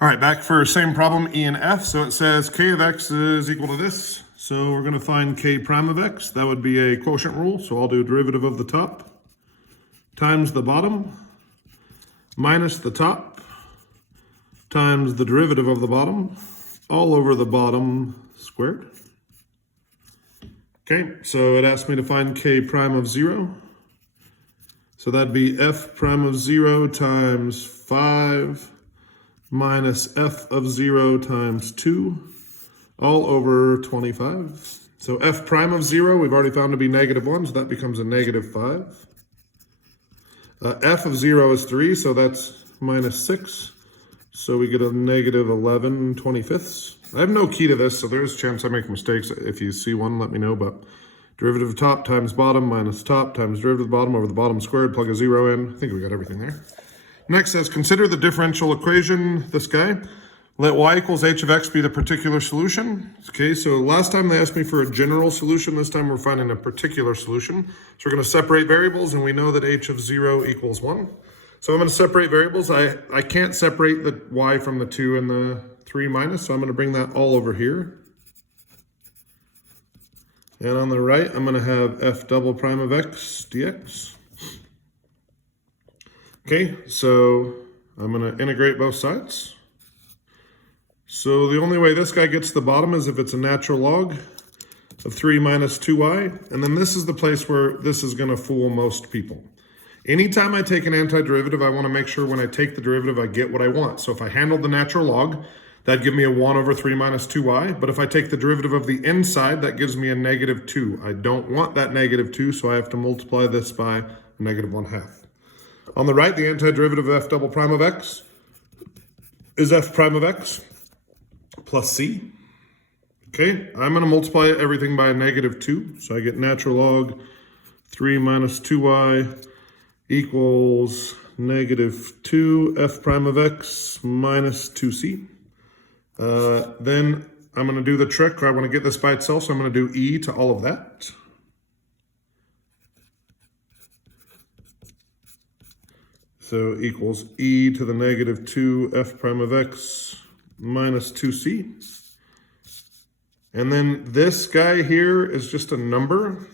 All right, back for same problem, E and F. So it says K of X is equal to this. So we're gonna find K prime of X. That would be a quotient rule. So I'll do derivative of the top times the bottom minus the top times the derivative of the bottom all over the bottom squared. Okay, so it asked me to find K prime of 0. So that'd be F prime of 0 times 5 minus F of 0 times 2 all over 25. So F prime of 0 we've already found to be -1, so that becomes a -5. F of 0 is 3, so that's -6. So we get a -11/25. I have no key to this, so there's a chance I make mistakes. If you see one, let me know. But derivative of top times bottom minus top times derivative of bottom over the bottom squared, plug a 0 in. I think we got everything there. Next says, consider the differential equation, this guy. Let y equals h of x be the particular solution. Okay, so last time they asked me for a general solution. This time we're finding a particular solution. So we're going to separate variables, and we know that h of 0 equals 1. So I'm going to separate variables. I can't separate the y from the 2 and the 3 minus, so I'm going to bring that all over here. And on the right, I'm going to have f double prime of x dx. Okay, so I'm going to integrate both sides. So the only way this guy gets to the bottom is if it's a natural log of 3 minus 2y. And then this is the place where this is going to fool most people. Anytime I take an antiderivative, I want to make sure when I take the derivative, I get what I want. So if I handled the natural log, that'd give me a 1 over 3 minus 2y. But if I take the derivative of the inside, that gives me a -2. I don't want that -2, so I have to multiply this by -1/2. On the right, the antiderivative of f double prime of x is f prime of x plus c. Okay, I'm going to multiply everything by a -2. So I get natural log 3 minus 2y equals -2 f prime of x minus 2c. Then I'm going to do the trick. I want to get this by itself, so I'm going to do e to all of that. So equals e to the -2 f prime of x minus 2c. And then this guy here is just a number.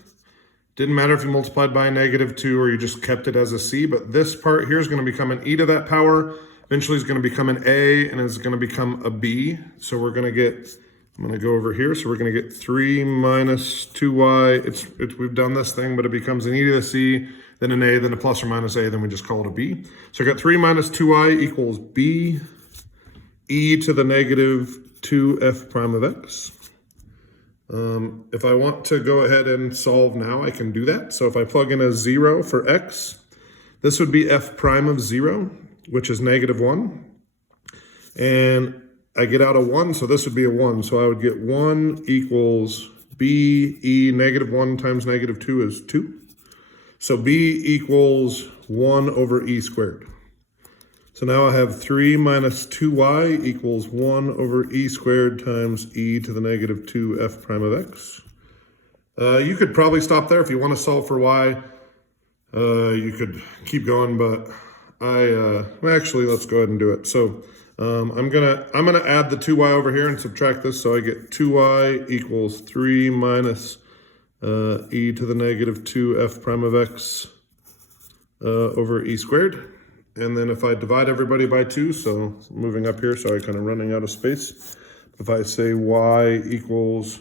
Didn't matter if you multiplied by a -2 or you just kept it as a c, but this part here is going to become an e to that power. Eventually it's going to become an a, and it's going to become a b. So we're going to get, I'm going to go over here. So we're going to get 3 minus 2y. We've done this thing, but it becomes an e to the c, then an a, then a plus or minus a, then we just call it a b. So I got 3 minus 2y equals b e to the -2 f prime of x. If I want to go ahead and solve now, I can do that. So if I plug in a 0 for x, this would be f prime of 0, which is -1. And I get out a 1, so this would be a 1. So I would get 1 equals b e -1 times -2 is 2. So b equals 1 over e squared. So now I have 3 minus 2y equals 1 over e squared times e to the -2 f prime of x. You could probably stop there if you want to solve for y. You could keep going, but well, actually, let's go ahead and do it. So I'm gonna add the 2y over here and subtract this. So I get 2y equals 3 minus e to the -2 f prime of x over e squared. And then if I divide everybody by 2, so moving up here, sorry, kind of running out of space. If I say y equals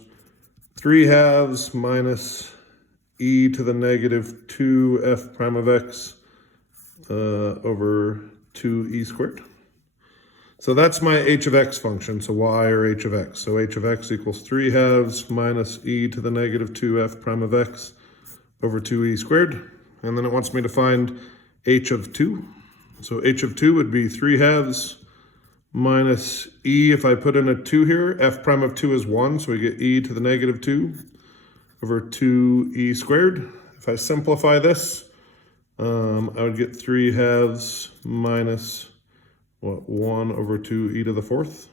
3/2 minus e to the -2 f prime of x over 2e squared. So that's my h of x function, so y or h of x. So h of x equals 3/2 minus e to the -2 f prime of x over 2e squared. And then it wants me to find h of 2. So h of 2 would be 3/2 minus e. If I put in a 2 here, f prime of 2 is 1, so we get e to the -2 over 2e squared. If I simplify this, I would get 3/2 minus, 1 over 2e to the 4th,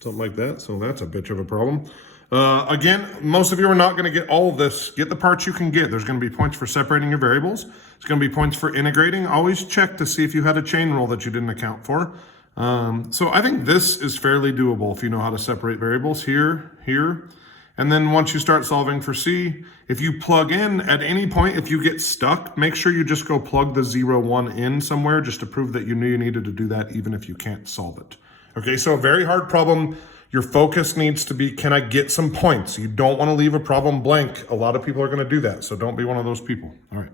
something like that. So that's a bitch of a problem. Again, most of you are not going to get all of this. Get the parts you can get. There's going to be points for separating your variables. There's going to be points for integrating. Always check to see if you had a chain rule that you didn't account for. So I think this is fairly doable if you know how to separate variables here, here. And then once you start solving for C, if you plug in at any point, if you get stuck, make sure you just go plug the 0, 1 in somewhere just to prove that you knew you needed to do that even if you can't solve it. Okay, so a very hard problem. Your focus needs to be, can I get some points? You don't want to leave a problem blank. A lot of people are going to do that, so don't be one of those people. All right.